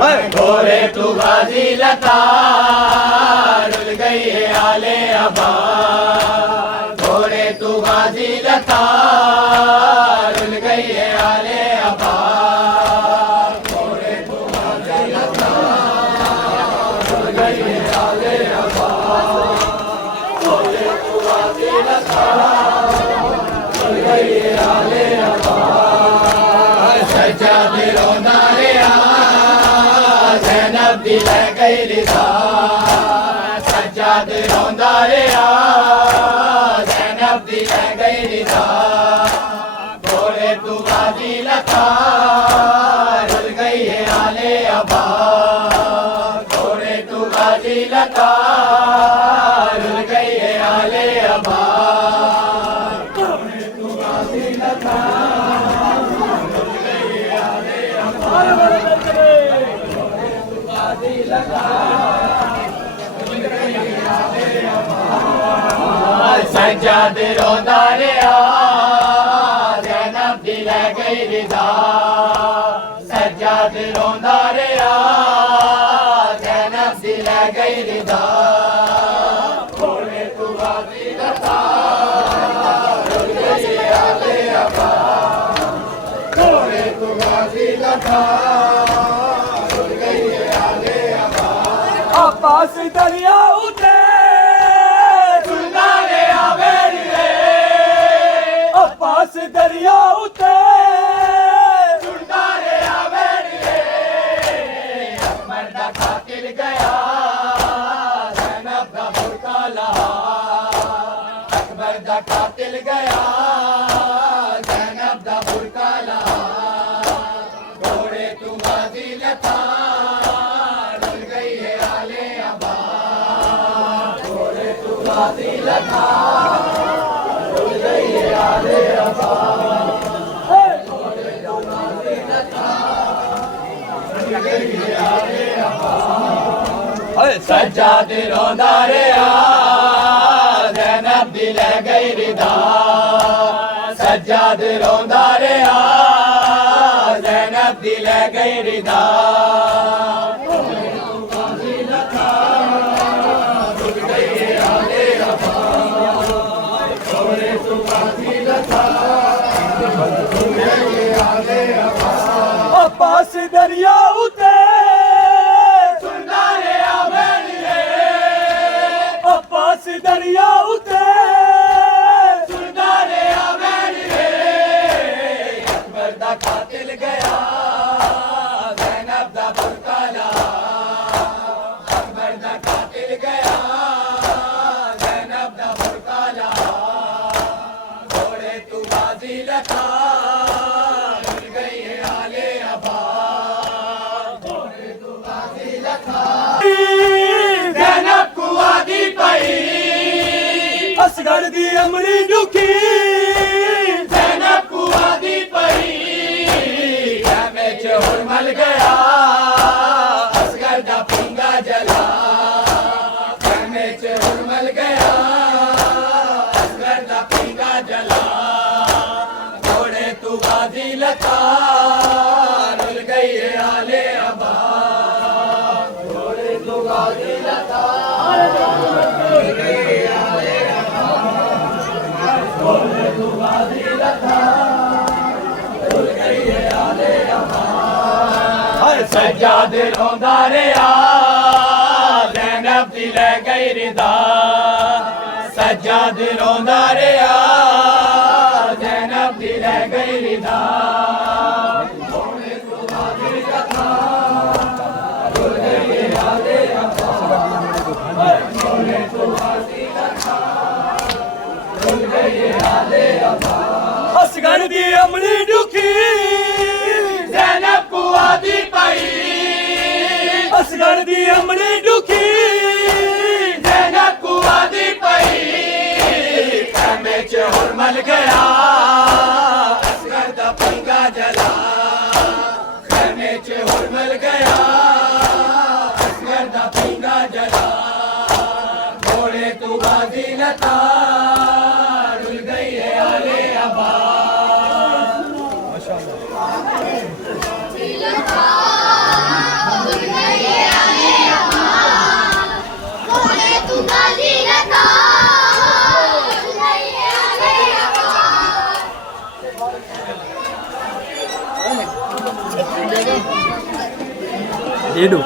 घोड़े तू गाजी लता रुल गई है आले अबा घोड़े तू गाजी लता रुल गई है आले अबा घोड़े तू गाजी लता रुल गई है आले अबा घोड़े तू गाजी लता रुल गई है आले अबा सज्जाद रोंदा रे ज़ैनब दी लै गई रिदा सज्जाद रोंदा रे ज़ैनब दी लै गई रिदा घोड़े तू गाजी लता रुल गई है आले अबा घोड़े तू गाजी लता रुल गई है आले अबा घोड़े तू गाजी लता रुल गई है आले अबा सज्जाद रोंदा रे ज़ैनब दी लै गई रिदा सज्जाद रोंदा रे ज़ैनब दी लै गई रिदा घोड़े तू गाजी लता रुल गई है आले अबा घोड़े तू गाजी लता रुल गई है आले अबा अब्बास दरिया उठे सुनदा रे आवेरे अब्बास दरिया उठे सुनदा रे आवेरे अकबर दा कातिल गया ज़ैनब दा बुरका लहा अकबर दा कातिल गया ज़ैनब दा बुरका लहा घोड़े तू गाजी लता रुल गई है आले अबा घोड़े तू गाजी लता रुल गई है आले अबा घोड़े तू गाजी लता रुल गई है आले अबा सज्जाद रोंदा रे ज़ैनब दी लै गई रिदा सज्जाद रोंदा रे ज़ैनब दी लै गई रिदा घोड़े तू गाजी लता रुल गई है आले अबा घोड़े तू गाजी लता रुल गई है आले अबा अब्बास दरिया उठे सुनदा रे आवेरे अब्बास दरिया उठे सुनदा रे आवेरे अकबर दा कातिल गया ज़ैनब दा बुरका लहा अकबर दा कातिल गया ज़ैनब दा बुरका लहा घोड़े तू गाजी लता रुल गई है आले अबा घोड़े तू गाजी लता ज़ैनब को आदी पई असगर दी अमरी दुखी ज़ैनब को आदी पई मैं च हुरमल गया असगर दा पिंगा जला मैं च हुरमल गया असगर दा पिंगा जला घोड़े तू गाजी लता रुल गई है आले अबा घोड़े तू गाजी लता रुल गई है आले अबा घोड़े तू गाजी लता रुल गई है आले अबा सज्जाद रोंदा रे ज़ैनब दी लै गई रिदा सज्जाद रोंदा रे ज़ैनब दी लै गई रिदा घोड़े तू गाजी लता रुल गई है आले अबा घोड़े तू गाजी लता रुल गई है आले अबा असगर दी अमरी दुखी ज़ैनब को आदी पई असगर दी अमरी दुखी ज़ैनब को आदी पई मैं च हुरमल गया असगर दा पिंगा जला मैं च हुरमल गया असगर दा पिंगा जला घोड़े तू गाजी लता रुल गई है आले अबा माशाअल्लाह Edu.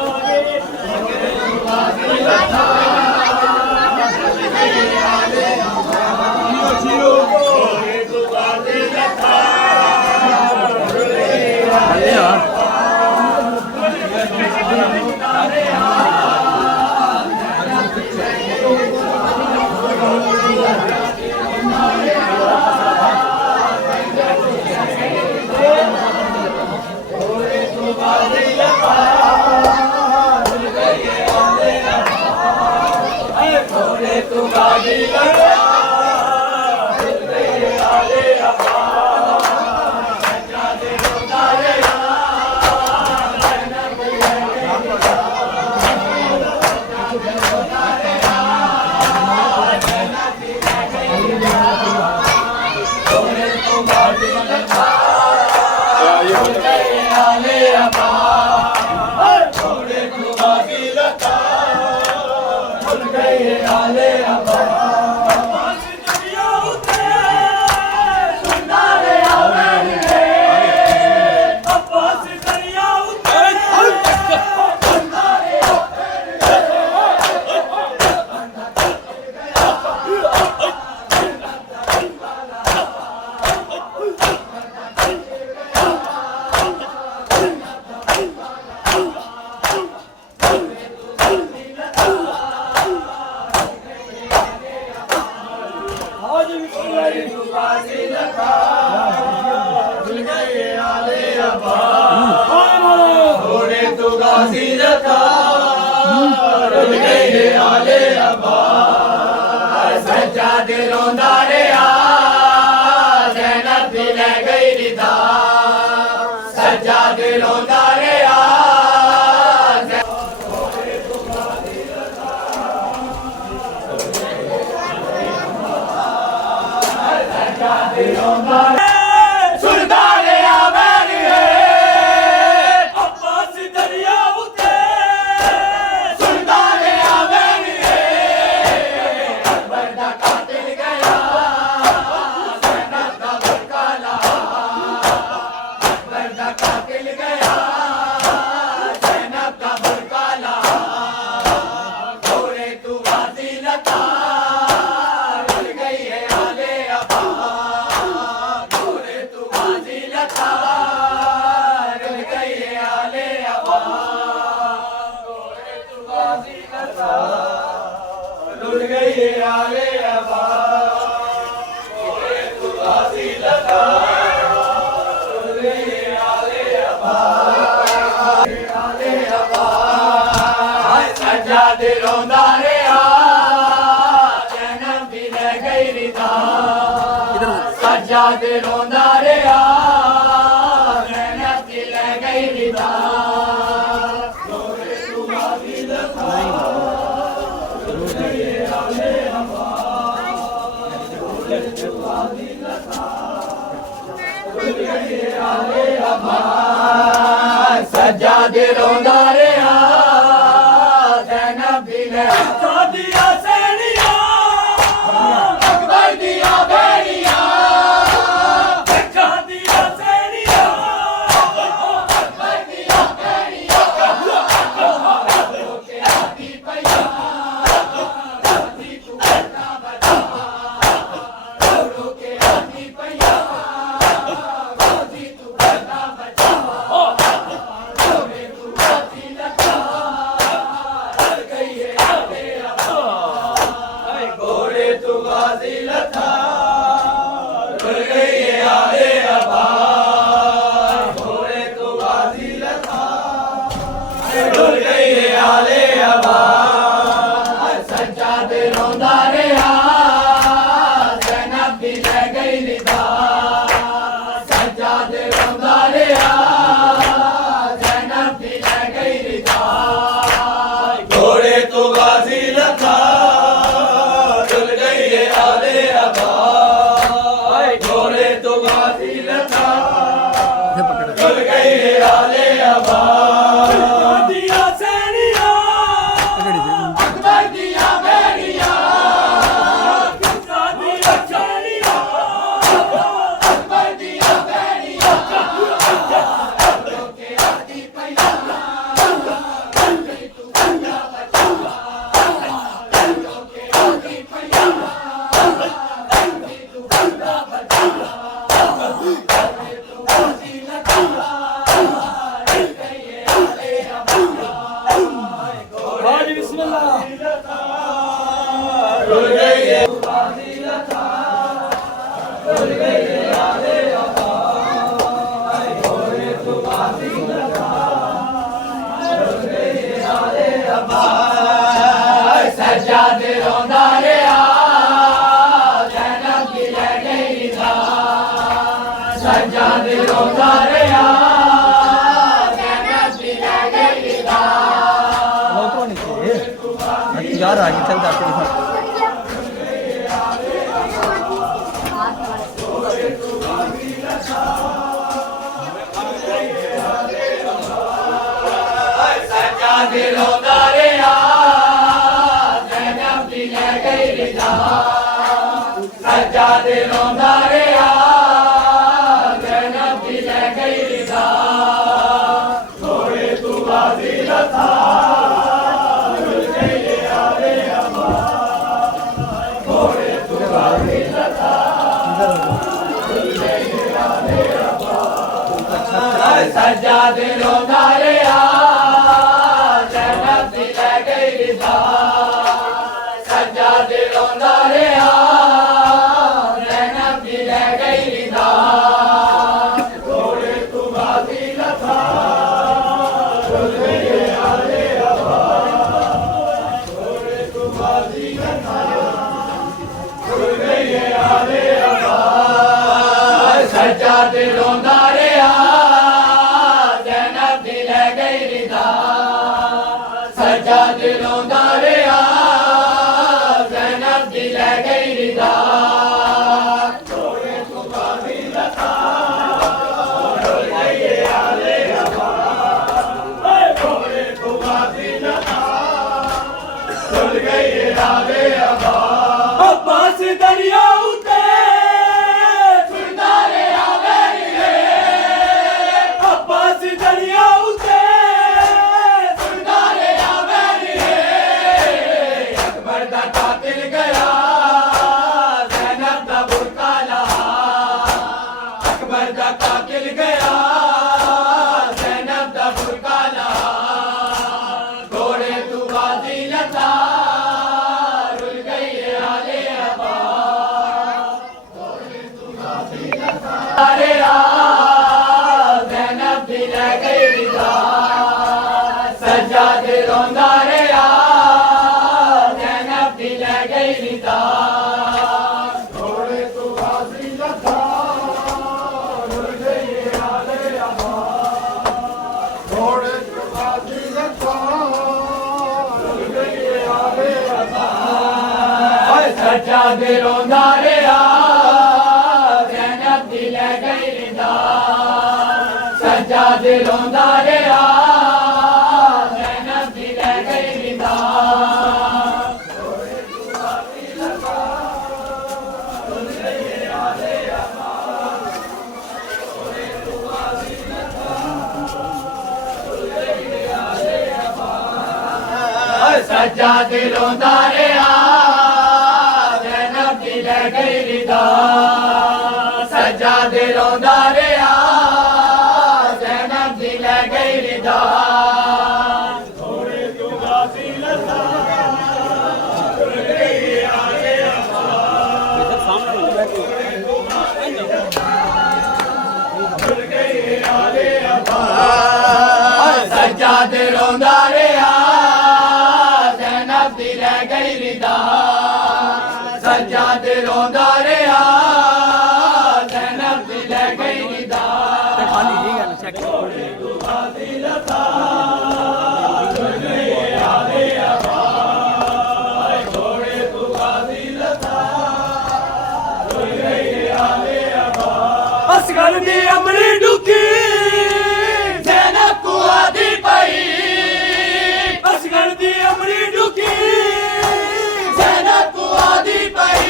घोड़े तो गाजी रखा रुल गए आले अब्बास सज्जाद रोंदा रहा ज़ैनब भी ले गई रिदा सज्जाद रोंदा रहा सुनदा रहा बैरी अब्बास दरिया उते सुनदा रहा बैरी अकबर दा कातिल गया ज़ैनब दा बुरका लहा अकबर दा कातिल गया ज़ैनब दा बुरका लहा घोड़े तू गाजी लगा रुल गई है आले अब्बा घोड़े तू गाजी लगा रुल गई है आले अब्बा घोड़े तू गाजी लगा रुल गई है आले अब्बा घोड़े तू गाजी लगा रुल गई है आले अब्बा आले अब्बा सज्जाद रोंदा रहा ज़ैनब भी ले गई रिदा सज्जाद रोंदा रहा ज़ैनब भी ले गई रिदा घोड़े तू गाजी लगा रुल गई है आले अब्बा घोड़े तू गाजी लगा रुल गई है आले अब्बा सज्जाद रोंदा रहा ज़ैनब भी ले सादिया सैनिया अकबर दिया बेड़िया सादिया सैनिया अकबर दिया बेड़िया रोके आती पैया गाजी तू करना बचा रोके आती पैया गाजी तू करना बचा घोड़े तू गाजी बाहर आगे चल जाते हैं। दिलों दारिया ज़ैनब दी ले गई रिदा सच्चा दिलों दारिया ज़ैनब दी ले गई रिदा थोड़े तू बाजी लथा रुल गई आले अम्मा थोड़े तू बाजी लथा रुल गई आले अम्मा सच्चा दिलों दारिया सच्चा दिलों दारिया ज़ैनब दी ले गई रिदा थोड़े तू बाजी लथा रुल गई आले अम्मा थोड़े तू बाजी लथा रुल गई आले अम्मा सच्चा दिलों दारिया ज़ैनब दी ले गई रिदा सच्चा दिलों दारिया ज़ैनब दी ले गई रिदा थोड़े तू बाजी लथा रुल गई आले अम्मा थोड़े तू बाजी लथा रुल गई आले अम्मा अब्बास दरिया उते सुनदा रे आवेरी रे अब्बास दरिया उते सुनदा रे आवेरी रे अकबर दा कातिल गया ज़ैनब दा बुरका लहा अकबर दा कातिल गया ज़ैनब दा बुरका लहा थोड़े तू बाजी लथा रुल गई आले अम्मा थोड़े तू बाजी लथा दारिया ज़ैनब दी ले गई रिदा सच्चा दिलों दारिया ज़ैनब दी ले गई रिदा थोड़े तू बाजी लथा रुल गई आले अम्मा थोड़े तू बाजी लथा रुल गई आले अम्मा सच्चा दिलों दारिया ज़ैनब दी ले गई रिदा सच्चा दिलों दारिया ज़ैनब दी ले गई रिदा सच्चा दिलों दारिया ज़ैनब दी ले गई रिदा सच्चा दिलों दारिया ज़ैनब दी ले गई रिदा थोड़े तू बाजी लथा रुल गई आले अम्मा रुल गई आले अम्मा सच्चा दिलों दारिया ज़ैनब दी ले गई रिदा सच्चा दिलों दारिया ज़ैनब दी ले गई रिदा खाली ये गाना चेक थोड़े तू बाजी लथा रुल गई आले अम्मा थोड़े तू बाजी लथा रुल गई आले अम्मा असगर दी अमली डुकी ज़ैनब को आदी पई असगर दी अमली डुकी ज़ैनब को आदी पई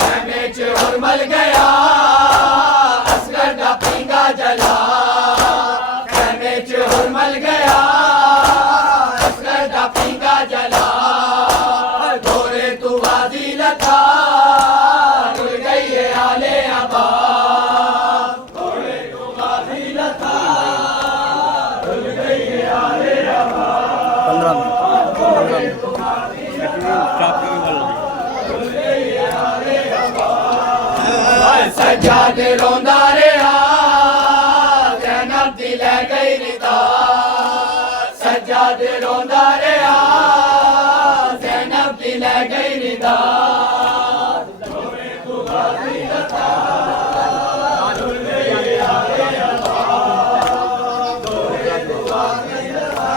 कहने च हुरमल गया असगर दा पींगा जला कहने च हुरमल गया असगर दा पींगा जला थोड़े तू बाजी लथा रुल गई है आले अम्मा थोड़े तू बाजी लथा रुल गई है आले अम्मा 15 सच्चा दिलों दारिया ज़ैनब दी ले गई रिदा सच्चा दिलों दारिया ज़ैनब दी ले गई रिदा थोड़े तू बाजी लथा रुल गई आले अम्मा थोड़े तू बाजी लथा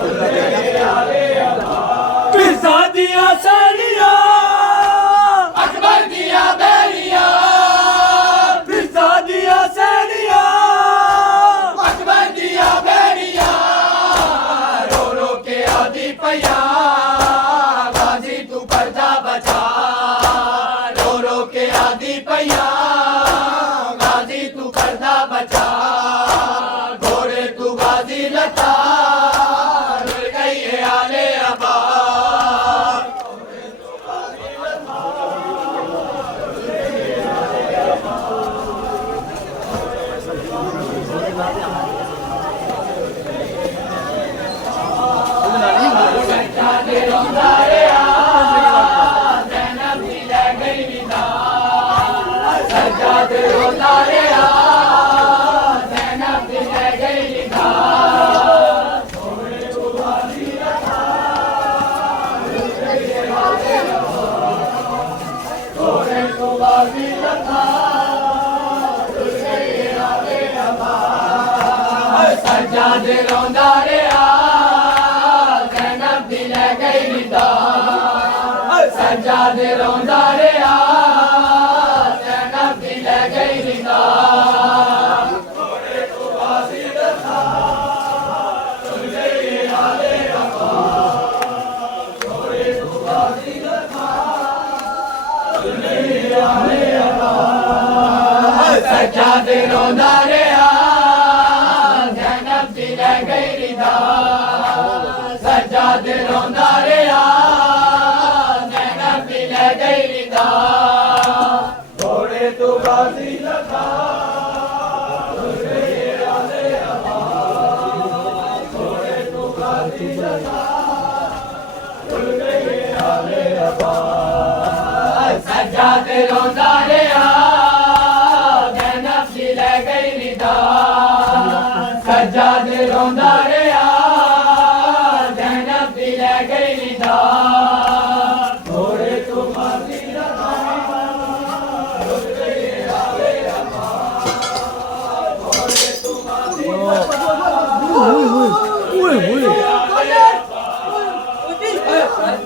रुल गई आले अम्मा फिजा दिया सैनिया अकबर दिया बैरिया फिजा दिया सैनिया अकबर दिया बैरिया रो रो के आदि पैया गाजी तू पर्दा बचा रो रो के आदि पैया गाजी तू पर्दा बचा घोड़े तू गाजी लता रुल गई है आले अबा सज्जाद रोंदा रहा ज़ैनब दी लै गई निदा सज्जाद रोंदा रहा ज़ैनब दी लै गई निदा सज्जाद रोंदा रहा ज़ैनब दी लै गई निदा सज्जाद रोंदा रहा ज़ैनब दी लै गई निदा घोड़े तू गाजी लगा सज्जाद रोंदा रहा ज़ैनब दी लै गई निदा सज्जाद रोंदा रहा ज़ैनब दी लै गई निदा घोड़े तू गाजी लगा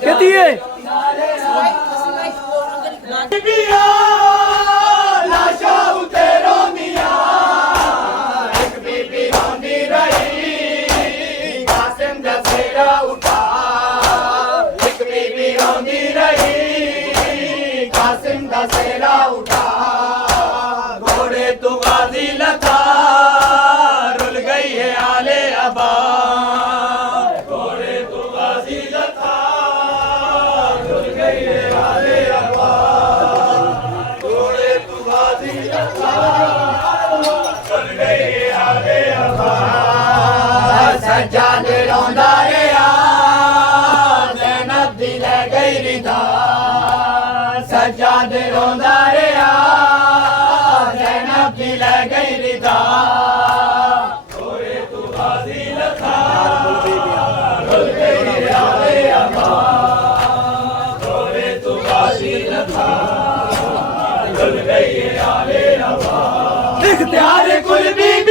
कहती है बिया लाशा उते रोंदिया एक बीबी रोंदी रही कासिम दा सेरा उठा एक बीबी रोंदी रही कासिम दा सेरा उठा घोड़े तू गाजी लता रुल गई है आले अबा घोड़े तू गाजी लता रुल गई है आले अबा सज्जाद रोंदा रहा ज़ैनब दी लै गई निदा सज्जाद रोंदा रहा ज़ैनब दी लै गई निदा घोड़े तू गाजी लता रुल गई है आले अबा घोड़े तू गाजी लता रुल गई है आले अबा इख्तियार कुल बीबी